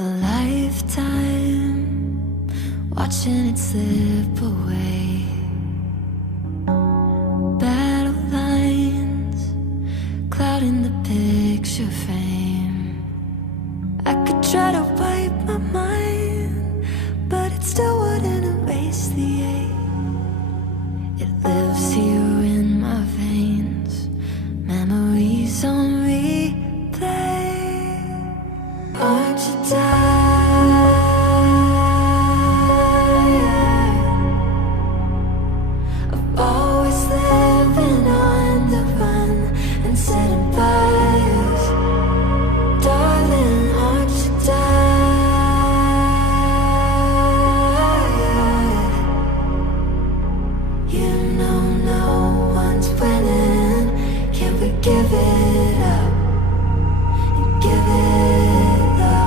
A lifetime watching it slip away. Battle lines clouding the picture frame. I could try to wipe my mind, but it still wouldn't erase the ache. It lives here in my veins, memories on replay. Aren't you tired?